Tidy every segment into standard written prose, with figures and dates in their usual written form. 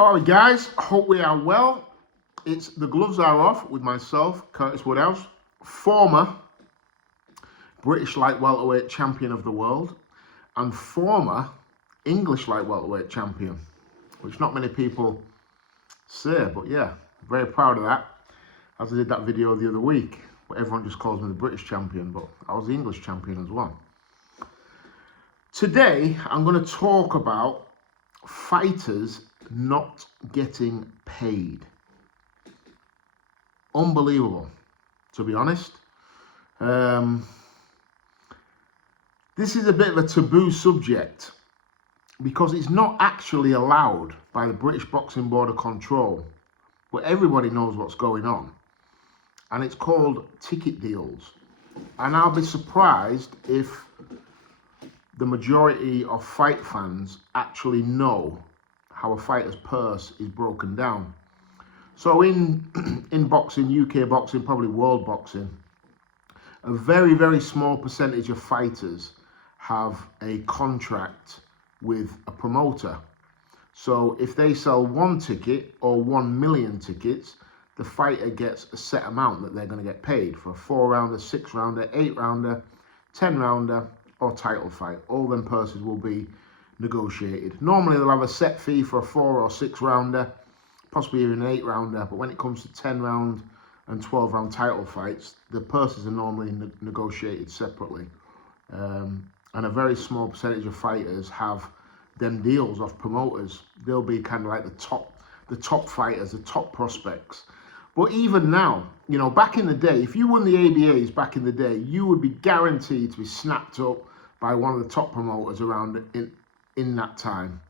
All right, guys, hope we are well. It's The Gloves Are Off with myself, Curtis Woodhouse, former British light welterweight champion of the world and former English light welterweight champion, which not many people say, but yeah, very proud of that, as I did that video the other week, but everyone just calls me the British champion, but I was the English champion as well. Today, I'm going to talk about fighters not getting paid. Unbelievable, to be honest. This is a bit of a taboo subject because it's not actually allowed by the British Boxing Board of Control, but everybody knows what's going on, and it's called ticket deals. And I'll be surprised if the majority of fight fans actually know how a fighter's purse is broken down. So in boxing, UK boxing, probably world boxing, a very, very small percentage of fighters have a contract with a promoter. So if they sell one ticket or 1 million tickets, the fighter gets a set amount that they're going to get paid for a 4-rounder, 6-rounder, 8-rounder, 10-rounder, or title fight. All them purses will be negotiated. Normally they'll have a set fee for a 4 or 6-rounder, possibly even an 8-rounder, but when it comes to 10-round and 12-round title fights, the purses are normally negotiated separately. And a very small percentage of fighters have them deals off promoters. They'll be kind of like the top fighters, the top prospects. But even now, you know, back in the day, if you won the ABAs back in the day, you would be guaranteed to be snapped up by one of the top promoters around in that time.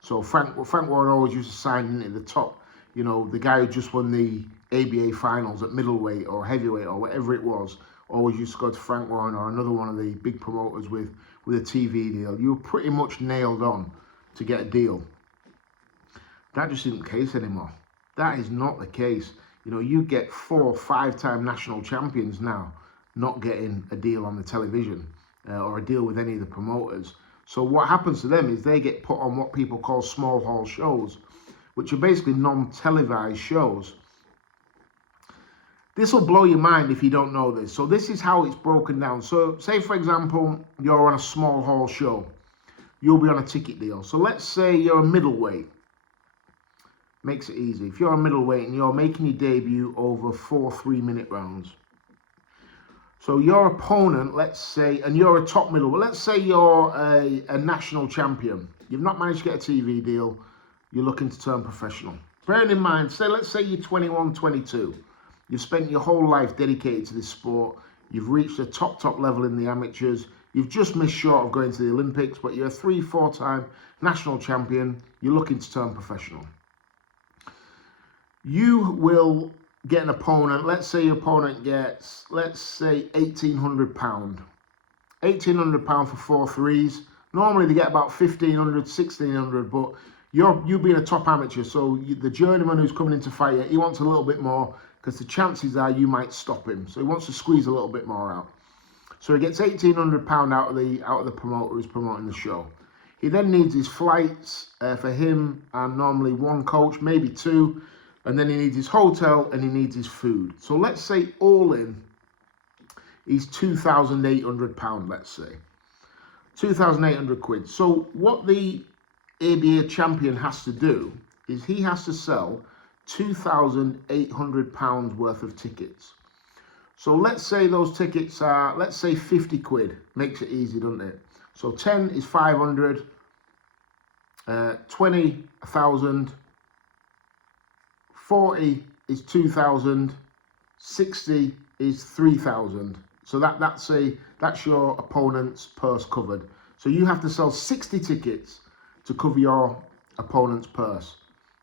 So Frank Warren always used to sign into the top, you know, the guy who just won the ABA finals at middleweight or heavyweight or whatever it was, always used to go to Frank Warren or another one of the big promoters with a TV deal. You were pretty much nailed on to get a deal. That just isn't the case anymore. That is not the case. You know, you get 4 or 5-time national champions now not getting a deal on the television or a deal with any of the promoters. So what happens to them is they get put on what people call small hall shows, which are basically non-televised shows. This will blow your mind if you don't know this. So this is how it's broken down. So say, for example, you're on a small hall show. You'll be on a ticket deal. So let's say you're a middleweight. Makes it easy. If you're a middleweight and you're making your debut over 4 3-minute rounds. So your opponent, let's say, and you're a top middleweight. Let's say you're a national champion. You've not managed to get a TV deal. You're looking to turn professional. Bearing in mind, let's say you're 21, 22. You've spent your whole life dedicated to this sport. You've reached a top level in the amateurs. You've just missed short of going to the Olympics, but you're a 3-4-time national champion. You're looking to turn professional. You will get an opponent. Let's say your opponent gets, let's say, £1,800. £1,800 for 4 threes. Normally they get about 1,500, 1,600, but you being a top amateur, so the journeyman who's coming in to fight you, he wants a little bit more because the chances are you might stop him. So he wants to squeeze a little bit more out. So he gets £1,800 out of the promoter who's promoting the show. He then needs his flights for him and normally 1 coach, maybe 2. And then he needs his hotel and he needs his food. So let's say all in, he's £2,800, let's say. 2,800 quid. So what the ABA champion has to do is he has to sell £2,800 worth of tickets. So let's say those tickets are, let's say 50 quid. Makes it easy, doesn't it? So 10 is 500, 20, 1,000, 40 is 2,000, 60 is 3,000. So that's your opponent's purse covered. So you have to sell 60 tickets to cover your opponent's purse.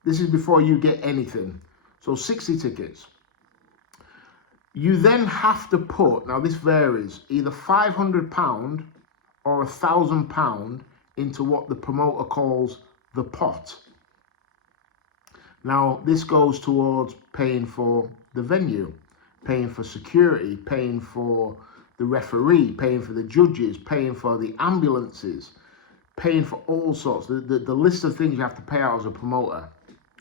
This is before you get anything. So 60 tickets. You then have to put, now this varies, either £500 or £1,000 into what the promoter calls the pot. Now, this goes towards paying for the venue, paying for security, paying for the referee, paying for the judges, paying for the ambulances, paying for all sorts, the list of things you have to pay out as a promoter.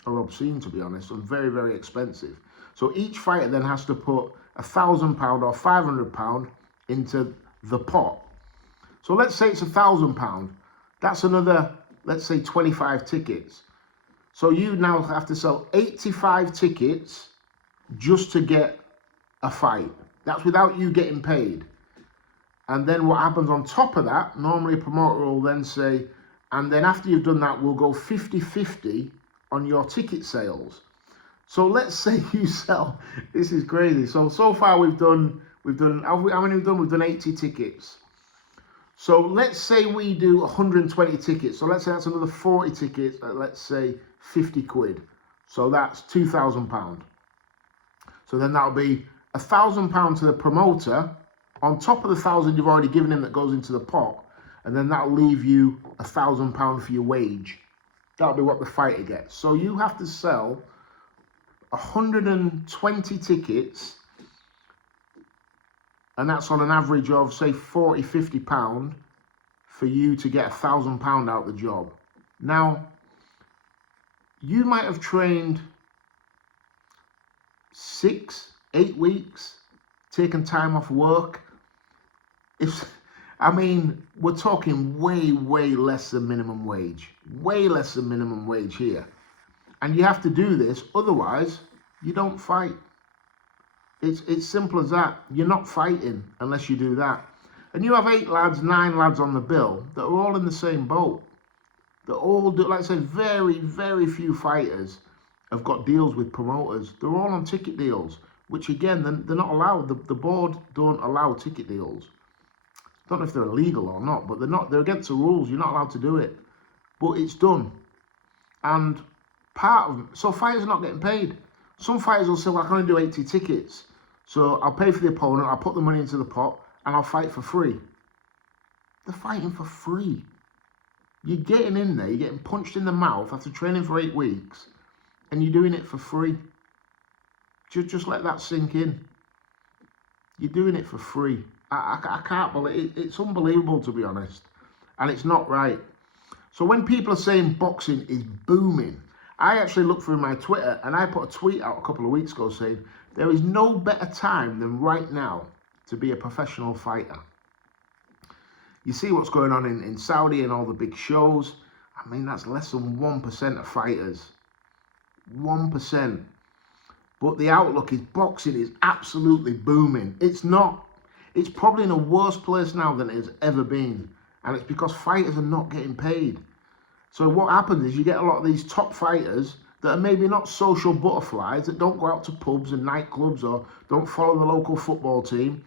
are obscene, to be honest, and very, very expensive. So each fighter then has to put £1,000 or £500 into the pot. So let's say it's £1,000. That's another, let's say, 25 tickets. So you now have to sell 85 tickets just to get a fight. That's without you getting paid. And then what happens on top of that, normally a promoter will then say, and then after you've done that, we'll go 50-50 on your ticket sales. So let's say you sell, this is crazy. So far we've done, how many we've done? We've done 80 tickets. So let's say we do 120 tickets. So let's say that's another 40 tickets at, let's say, 50 quid. So that's £2,000. So then that'll be £1,000 to the promoter on top of the 1,000 you've already given him that goes into the pot. And then that'll leave you £1,000 for your wage. That'll be what the fighter gets. So you have to sell 120 tickets, and that's on an average of, say, £40-50 for you to get £1,000 out of the job. Now, you might have trained 6-8 weeks, taken time off work. We're talking way less than minimum wage. Way less than minimum wage here. And you have to do this, otherwise you don't fight. It's simple as that. You're not fighting unless you do that. And you have 8 lads, 9 lads on the bill that are all in the same boat. They all do, like I said, very few fighters have got deals with promoters. They're all on ticket deals, which again, they're not allowed. The board don't allow ticket deals. Don't know if they're illegal or not, but they're against the rules. You're not allowed to do it. But it's done. And so fighters are not getting paid. Some fighters will say, well, I can only do 80 tickets. So I'll pay for the opponent, I'll put the money into the pot, and I'll fight for free. They're fighting for free. You're getting in there, you're getting punched in the mouth after training for 8 weeks, and you're doing it for free. Just let that sink in. You're doing it for free. I can't believe it. It's unbelievable, to be honest. And it's not right. So when people are saying boxing is booming, I actually looked through my Twitter and I put a tweet out a couple of weeks ago saying there is no better time than right now to be a professional fighter. You see what's going on in Saudi and all the big shows. I mean, that's less than 1% of fighters. 1%. But the outlook is boxing is absolutely booming. It's not. It's probably in a worse place now than it has ever been. And it's because fighters are not getting paid. So what happens is you get a lot of these top fighters that are maybe not social butterflies, that don't go out to pubs and nightclubs or don't follow the local football team.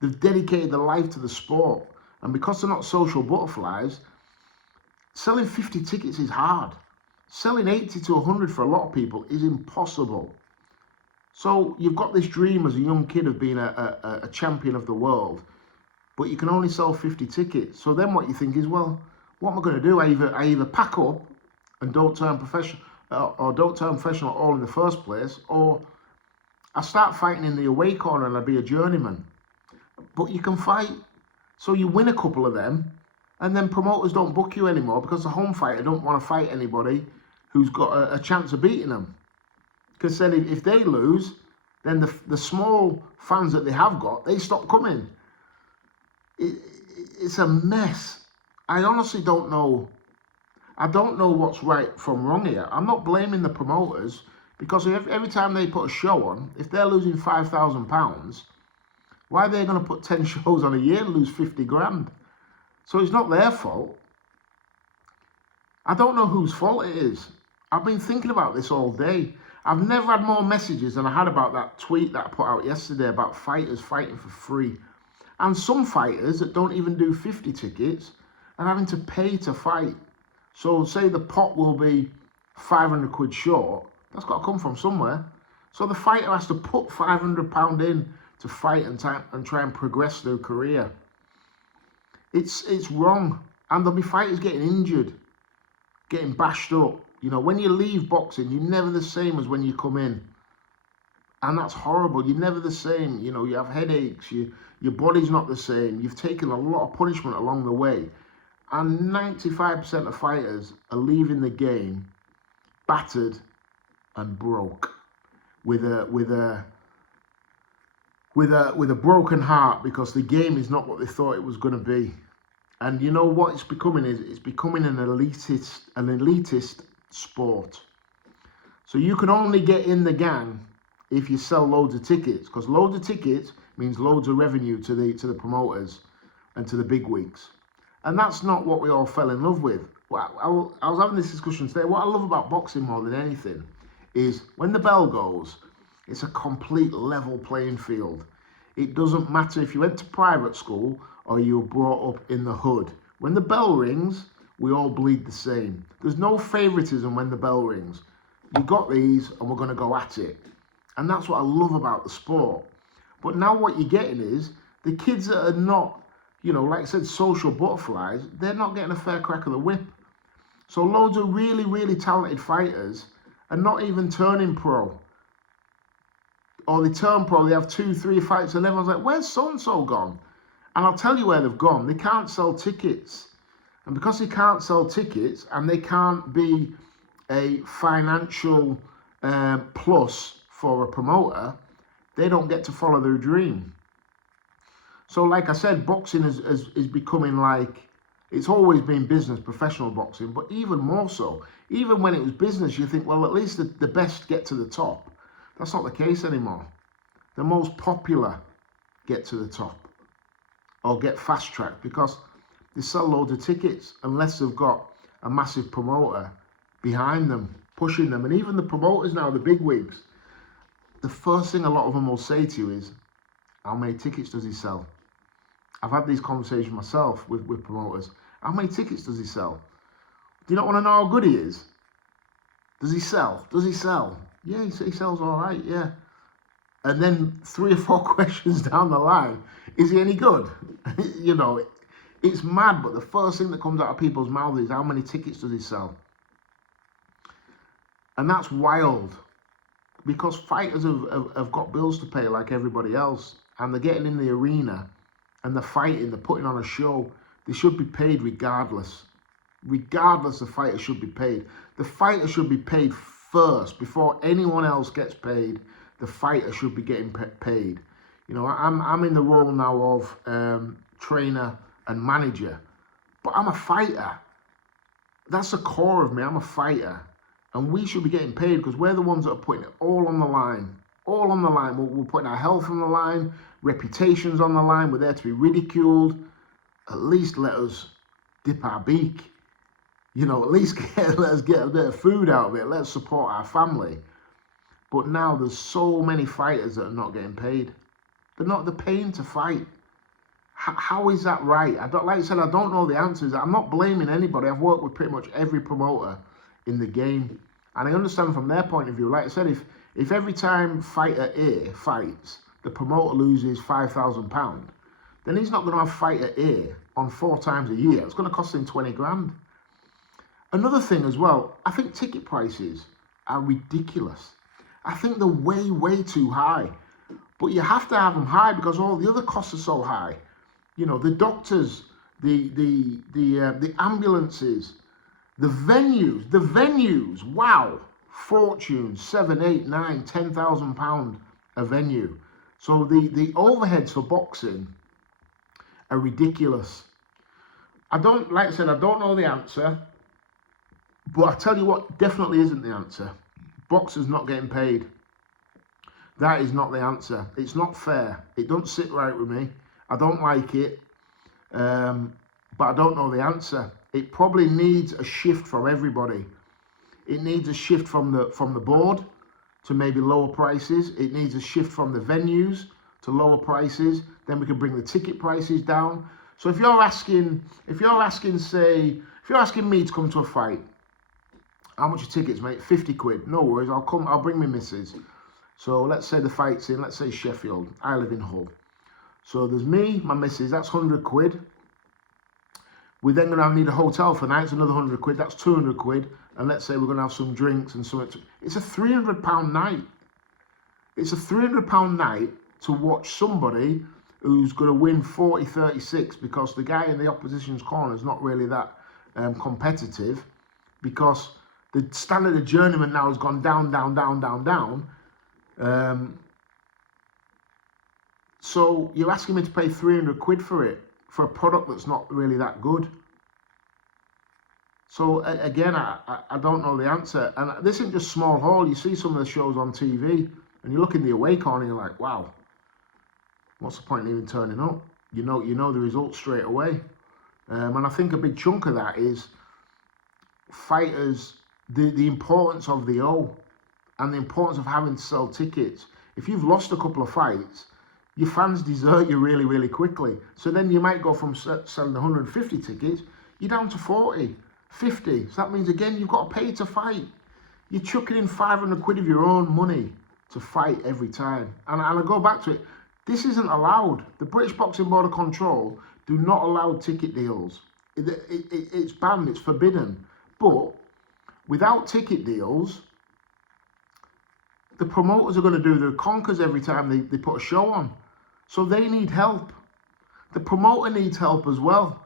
They've dedicated their life to the sport. And because they're not social butterflies, selling 50 tickets is hard. Selling 80 to 100 for a lot of people is impossible. So you've got this dream as a young kid of being a champion of the world, but you can only sell 50 tickets. So then what you think is, well, what am I going to do? I either pack up and don't turn professional, or don't turn professional at all in the first place, or I start fighting in the away corner and I be a journeyman. But you can fight. So you win a couple of them, and then promoters don't book you anymore because the home fighter don't want to fight anybody who's got a chance of beating them. Because then if they lose, then the small fans that they have got, they stop coming. It's a mess. I honestly don't know. I don't know what's right from wrong here. I'm not blaming the promoters, because every time they put a show on, if they're losing £5,000, why are they going to put 10 shows on a year and lose 50 grand? So it's not their fault. I don't know whose fault it is. I've been thinking about this all day. I've never had more messages than I had about that tweet that I put out yesterday about fighters fighting for free. And some fighters that don't even do 50 tickets are having to pay to fight. So say the pot will be 500 quid short. That's got to come from somewhere. So the fighter has to put £500 in to fight and try and progress their career. It's wrong. And there'll be fighters getting injured, getting bashed up. You know, when you leave boxing, you're never the same as when you come in. And that's horrible. You're never the same. You know, you have headaches. Your body's not the same. You've taken a lot of punishment along the way. And 95% of fighters are leaving the game battered and broke with a broken heart, because the game is not what they thought it was going to be. And you know what it's becoming is, it's becoming an elitist sport. So you can only get in the gang if you sell loads of tickets, because loads of tickets means loads of revenue to the promoters and to the big wigs. And that's not what we all fell in love with. Well, I was having this discussion today. What I love about boxing more than anything is when the bell goes, it's a complete level playing field. It doesn't matter if you went to private school or you were brought up in the hood. When the bell rings, we all bleed the same. There's no favoritism when the bell rings. You got these and we're going to go at it. And that's what I love about the sport. But now what you're getting is the kids that are not, you know, like I said, social butterflies, they're not getting a fair crack of the whip. So loads of really, really talented fighters are not even turning pro. Or they turn pro, they have 2-3 fights, and everyone's like, where's so-and-so gone? And I'll tell you where they've gone. They can't sell tickets. And because they can't sell tickets and they can't be a financial plus for a promoter, they don't get to follow their dream. So like I said, boxing is becoming like, it's always been business, professional boxing, but even more so. Even when it was business, you think, well, at least the best get to the top. That's not the case anymore. The most popular get to the top or get fast-tracked because they sell loads of tickets unless they've got a massive promoter behind them, pushing them. And even the promoters now, the big wigs, the first thing a lot of them will say to you is, how many tickets does he sell? I've had these conversations myself with promoters. How many tickets does he sell? Do you not want to know how good he is? Does he sell? Does he sell? Yeah, he sells all right, yeah. And then 3 or 4 questions down the line, is he any good? You know, it's mad, but the first thing that comes out of people's mouths is, how many tickets does he sell? And that's wild, because fighters have got bills to pay like everybody else, and they're getting in the arena, and they're fighting, they're putting on a show. They should be paid regardless. Regardless, the fighter should be paid. The fighter should be paid first. Before anyone else gets paid, the fighter should be getting paid. You know, I'm in the role now of trainer and manager, but I'm a fighter. That's the core of me. I'm a fighter. And we should be getting paid because we're the ones that are putting it all on the line. All on the line. We're putting our health on the line, reputations on the line. We're there to be ridiculed. At least let us dip our beak. You know, at least let us get a bit of food out of it. Let's support our family. But now there's so many fighters that are not getting paid. They're paying to fight. How is that right? Like I said, I don't know the answers. I'm not blaming anybody. I've worked with pretty much every promoter in the game. And I understand from their point of view. Like I said, if every time fighter A fights, the promoter loses £5,000, then he's not going to have fighter A on 4 times a year. It's going to cost him 20 grand. Another thing as well, I think ticket prices are ridiculous. I think they're way, way too high. But you have to have them high because all the other costs are so high. You know, the doctors, the ambulances, the venues, wow, fortunes, 7, 8, 9, 10,000 pound a venue. So the overheads for boxing are ridiculous. Like I said, I don't know the answer, but I tell you what definitely isn't the answer. Boxers not getting paid. That is not the answer. It's not fair. It don't sit right with me. I don't like it, but I don't know the answer. It probably needs a shift from everybody. It needs a shift from the board to maybe lower prices. It needs a shift from the venues to lower prices. Then we can bring the ticket prices down. So if you're asking me to come to a fight, how much are tickets, mate? 50 quid. No worries. I'll bring my missus. So let's say the fight's in, let's say Sheffield. I live in Hull. So there's me, my missus, that's 100 quid. We're then going to need a hotel for the night, it's another 100 quid, that's 200 quid. And let's say we're going to have some drinks and something. It's a £300 night. It's a £300 night to watch somebody who's going to win 40-36 because the guy in the opposition's corner is not really that competitive, because The standard of journeyman now has gone down, down, down, down, down. So you're asking me to pay 300 quid for it, for a product that's not really that good. So again, I don't know the answer. And this isn't just small haul. You see some of the shows on TV, and you look in the away corner, and you're like, wow, what's the point in even turning up? You know the results straight away. And I think a big chunk of that is fighters, the importance of the O, and the importance of having to sell tickets. If you've lost a couple of fights, your fans desert you really, really quickly. So then you might go from selling 150 tickets, you're down to 40, 50. So that means, again, you've got to pay to fight. You're chucking in 500 quid of your own money to fight every time. And I go back to it. This isn't allowed. The British Boxing Board of Control do not allow ticket deals. It's banned, it's forbidden. But without ticket deals, the promoters are going to do the conkers every time they put a show on. So they need help. The promoter needs help as well.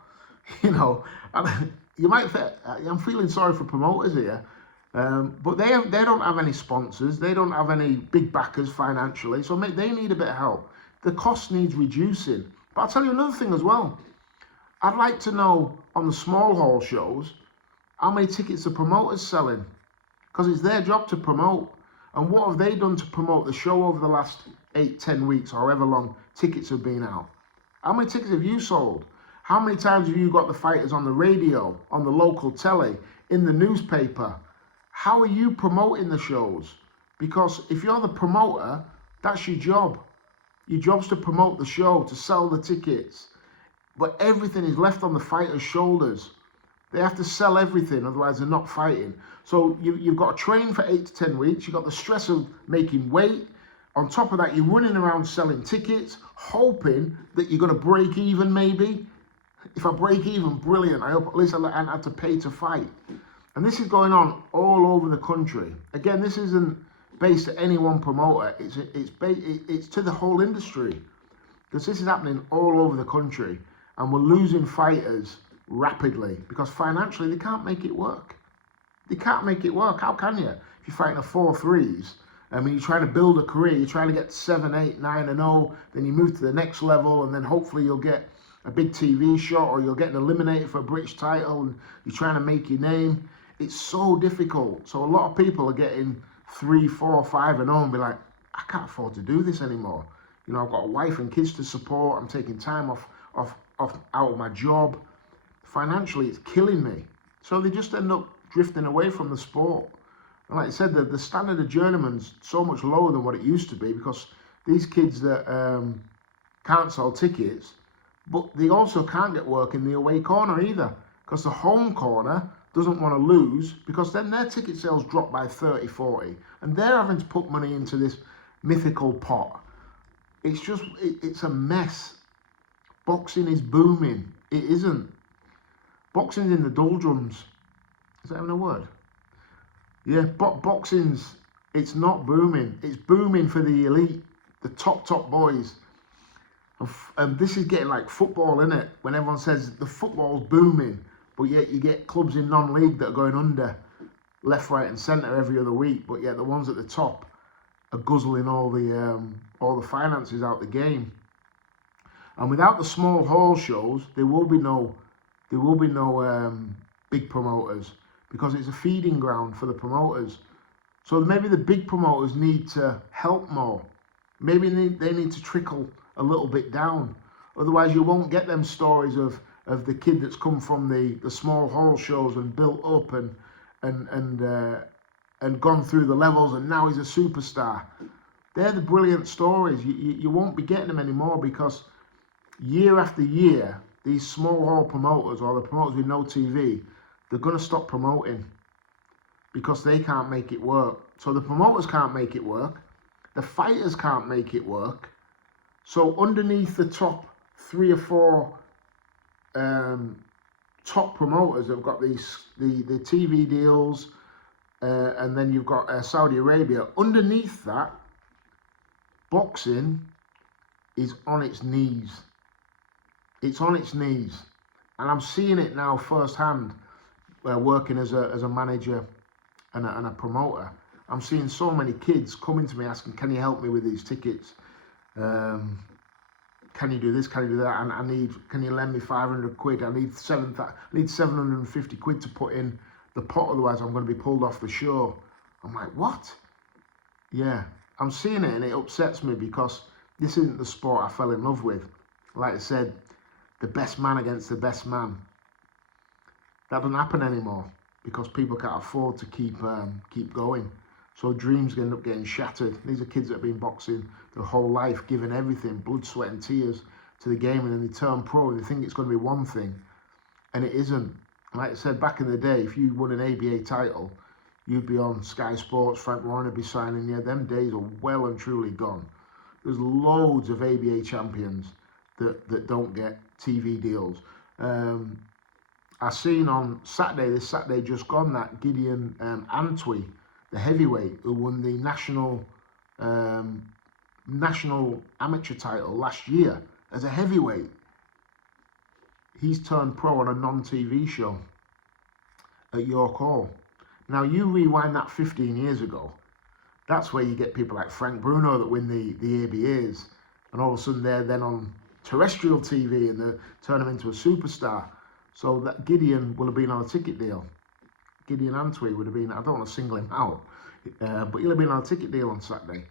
You know, and you might think, I'm feeling sorry for promoters here, but they don't have any sponsors. They don't have any big backers financially. So they need a bit of help. The cost needs reducing. But I'll tell you another thing as well. I'd like to know on the small hall shows how many tickets the promoters selling, because it's their job to promote. And what have they done to promote the show over the last 8-10 weeks, or however long tickets have been out? How many tickets have you sold? How many times have you got the fighters on the radio, on the local telly, in the newspaper? How are you promoting the shows? Because if you're the promoter, that's your job. Your job's to promote the show, to sell the tickets. But everything is left on the fighters' shoulders. They have to sell everything, otherwise they're not fighting. So you've got to train for 8 to 10 weeks. You've got the stress of making weight. On top of that, you're running around selling tickets, hoping that you're going to break even maybe. If I break even, brilliant. I hope at least I don't have to pay to fight. And this is going on all over the country. Again, this isn't based at any one promoter. It's to the whole industry. Because this is happening all over the country. And we're losing fighters rapidly. Because financially, they can't make it work. They can't make it work. How can you? If you're fighting a 4-3s, I mean, you're trying to build a career. You're trying to get 7, 8, 9 and 0. Then you move to the next level. And then hopefully you'll get a big TV shot, or you'll get eliminated for a British title, and you're trying to make your name. It's so difficult. So a lot of people are getting 3, 4, 5 and 0 and be like, I can't afford to do this anymore. You know, I've got a wife and kids to support. I'm taking time off out of my job. Financially, it's killing me. So they just end up drifting away from the sport. And like I said, the standard of journeyman's so much lower than what it used to be, because these kids that can't sell tickets, but they also can't get work in the away corner either, because the home corner doesn't want to lose, because then their ticket sales drop by 30, 40, and they're having to put money into this mythical pot. It's just, it's a mess. Boxing is booming. It isn't. Boxing's in the doldrums. Is that even a word? Yeah, boxing's, it's not booming. It's booming for the elite, the top boys. And this is getting like football, isn't it? When everyone says the football's booming, but yet you get clubs in non-league that are going under left, right and centre every other week, but yet the ones at the top are guzzling all the finances out the game. And without the small hall shows, there will be no big promoters, because it's a feeding ground for the promoters. So maybe the big promoters need to help more. Maybe they need to trickle a little bit down. Otherwise, you won't get them stories of the kid that's come from the small hall shows and built up and gone through the levels, and now he's a superstar. They're the brilliant stories. You won't be getting them anymore, because year after year, these small hall promoters, or the promoters with no TV, they're going to stop promoting because they can't make it work. So the promoters can't make it work. The fighters can't make it work. So underneath the top 3 or 4 top promoters have got the TV deals, and then you've got Saudi Arabia. Underneath that, boxing is on its knees. It's on its knees, and I'm seeing it now firsthand, working as a manager and a promoter, I'm seeing so many kids coming to me asking, can you help me with these tickets? Can you do this? Can you do that? And can you lend me 500 quid? I need 750 quid to put in the pot, otherwise I'm going to be pulled off the show. I'm like, what? Yeah, I'm seeing it and it upsets me because this isn't the sport I fell in love with. Like I said, the best man against the best man. That doesn't happen anymore because people can't afford to keep going. So dreams end up getting shattered. These are kids that have been boxing their whole life, giving everything, blood, sweat and tears to the game, and then they turn pro and they think it's going to be one thing, and it isn't. Like I said, back in the day, if you won an ABA title, you'd be on Sky Sports, Frank Warren would be signing you. Them days are well and truly gone. There's loads of ABA champions that don't get TV deals. I seen on Saturday, this Saturday just gone, that Gideon Antwi, the heavyweight, who won the national amateur title last year as a heavyweight. He's turned pro on a non-TV show at York Hall. Now you rewind that 15 years ago, that's where you get people like Frank Bruno that win the ABAs, and all of a sudden they're then on terrestrial TV and they turn him into a superstar. So that Gideon will have been on a ticket deal. Gideon Antwi would have been, I don't want to single him out, but he'll have been on a ticket deal on Saturday.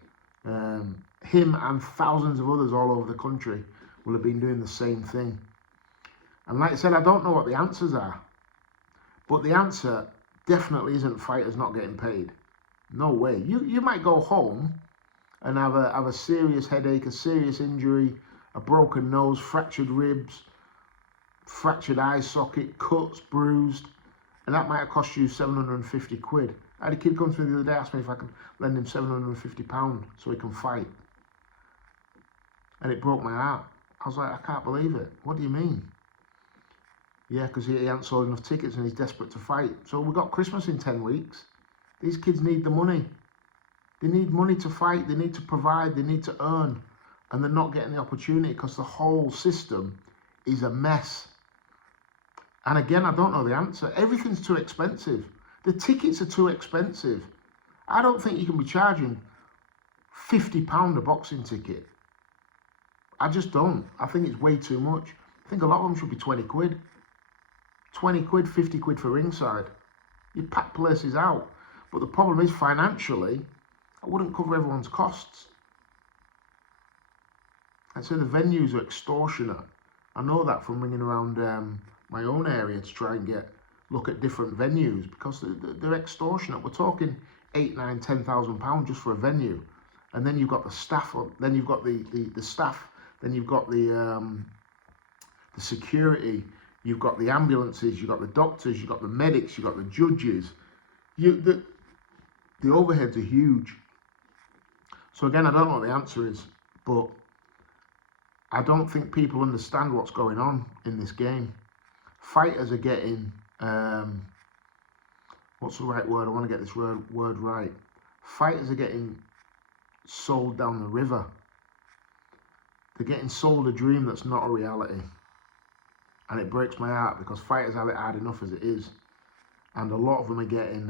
Him and thousands of others all over the country will have been doing the same thing. And like I said, I don't know what the answers are, but the answer definitely isn't fighters not getting paid. No way. You might go home and have a serious headache, a serious injury, a broken nose, fractured ribs, fractured eye socket, cuts, bruised, and that might have cost you 750 quid. I had a kid come to me the other day, asked me if I could lend him £750 so he can fight. And it broke my heart. I was like, I can't believe it. What do you mean? Yeah, because he hadn't sold enough tickets and he's desperate to fight. So we've got Christmas in 10 weeks. These kids need the money. They need money to fight. They need to provide. They need to earn. And they're not getting the opportunity because the whole system is a mess. And again, I don't know the answer. Everything's too expensive. The tickets are too expensive. I don't think you can be charging £50 a boxing ticket. I just don't. I think it's way too much. I think a lot of them should be 20 quid. 20 quid, 50 quid for ringside. You pack places out. But the problem is financially, I wouldn't cover everyone's costs. I'd say the venues are extortionate. I know that from ringing around my own area to try and look at different venues because they're extortionate. We're talking £8,000, £9,000, £10,000 just for a venue, and then you've got the staff, then you've got the staff, then you've got the security, you've got the ambulances, you've got the doctors, you've got the medics, you've got the judges. The overheads are huge. So again, I don't know what the answer is, but I don't think people understand what's going on in this game. Fighters are getting, what's the right word? I want to get this word right. Fighters are getting sold down the river. They're getting sold a dream that's not a reality. And it breaks my heart because fighters have it hard enough as it is. And a lot of them are getting,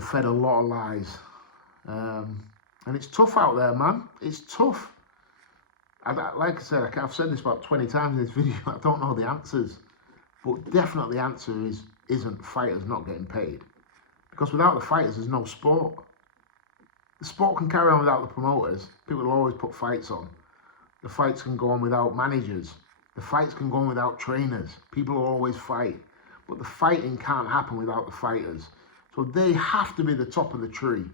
fed a lot of lies. And it's tough out there, man. It's tough. Like I said, I've said this about 20 times in this video. I don't know the answers. But definitely the answer isn't fighters not getting paid. Because without the fighters, there's no sport. The sport can carry on without the promoters. People will always put fights on. The fights can go on without managers. The fights can go on without trainers. People will always fight. But the fighting can't happen without the fighters. So they have to be the top of the tree.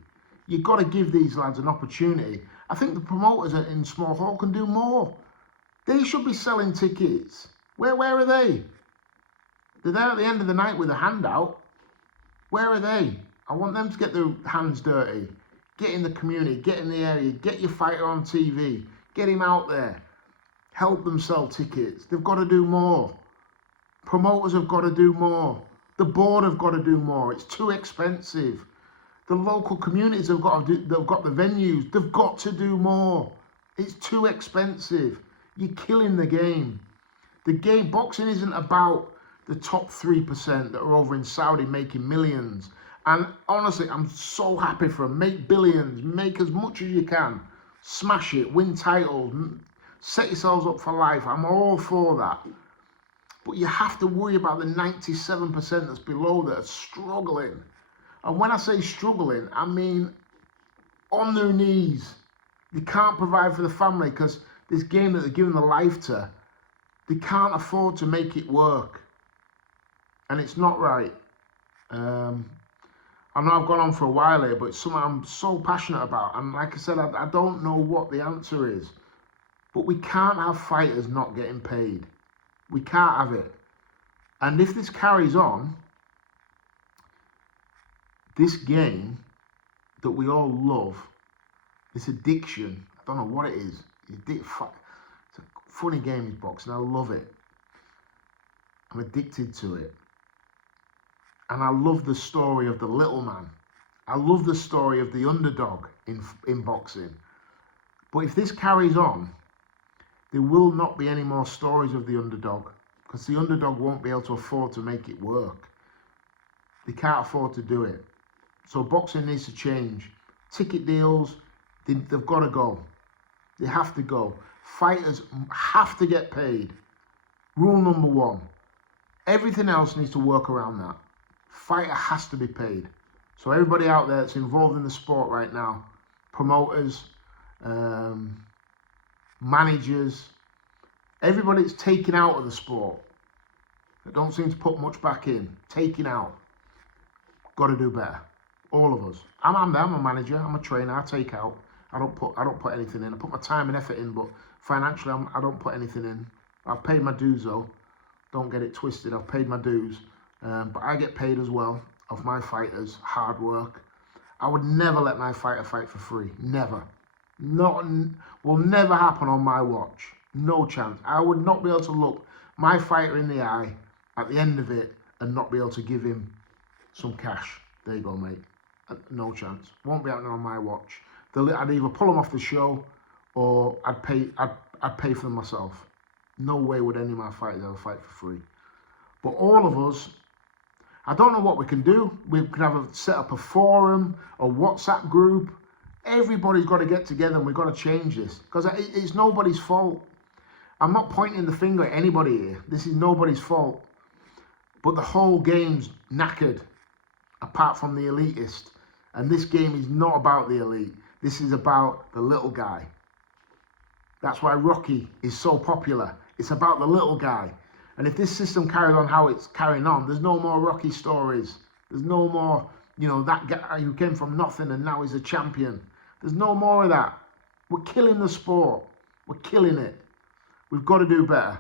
You've got to give these lads an opportunity. I think the promoters in small hall can do more. They should be selling tickets. Where are they? They're there at the end of the night with a handout. Where are they? I want them to get their hands dirty. Get in the community, get in the area, get your fighter on TV, get him out there. Help them sell tickets. They've got to do more. Promoters have got to do more. The board have got to do more. It's too expensive. The local communities have got to do, they've got the venues. They've got to do more. It's too expensive. You're killing the game. The game, boxing isn't about the top 3% that are over in Saudi making millions. And honestly, I'm so happy for them. Make billions, make as much as you can. Smash it, win titles, set yourselves up for life. I'm all for that. But you have to worry about the 97% that's below that are struggling. And when I say struggling, I mean on their knees. They can't provide for the family because this game that they're giving their life to, they can't afford to make it work. And it's not right. I know I've gone on for a while here, but it's something I'm so passionate about. And like I said, I don't know what the answer is. But we can't have fighters not getting paid. We can't have it. And if this carries on, this game that we all love, this addiction, I don't know what it is. It's a funny game, is boxing. I love it. I'm addicted to it. And I love the story of the little man. I love the story of the underdog in boxing. But if this carries on, there will not be any more stories of the underdog, because the underdog won't be able to afford to make it work. They can't afford to do it. So boxing needs to change. Ticket deals, they've got to go. They have to go. Fighters have to get paid. Rule number one. Everything else needs to work around that. Fighter has to be paid. So everybody out there that's involved in the sport right now, promoters, managers, everybody that's taken out of the sport, that don't seem to put much back in, taking out, got to do better. All of us. I'm there. I'm a manager. I'm a trainer. I take out. I don't put anything in. I put my time and effort in, but financially, I don't put anything in. I've paid my dues though. Don't get it twisted. I've paid my dues, but I get paid as well of my fighters' hard work. I would never let my fighter fight for free. Never. Will never happen on my watch. No chance. I would not be able to look my fighter in the eye at the end of it and not be able to give him some cash. There you go, mate. No chance. Won't be happening on my watch. I'd either pull them off the show or I'd pay for them myself. No way would any of my fighters ever fight for free. But all of us, I don't know what we can do. We can set up a forum, a WhatsApp group. Everybody's got to get together and we've got to change this, because it's nobody's fault. I'm not pointing the finger at anybody here. This is nobody's fault. But the whole game's knackered, apart from the elitist. And this game is not about the elite. This is about the little guy. That's why Rocky is so popular. It's about the little guy. And if this system carries on how it's carrying on, there's no more Rocky stories. There's no more, that guy who came from nothing and now he's a champion. There's no more of that. We're killing the sport. We're killing it. We've got to do better.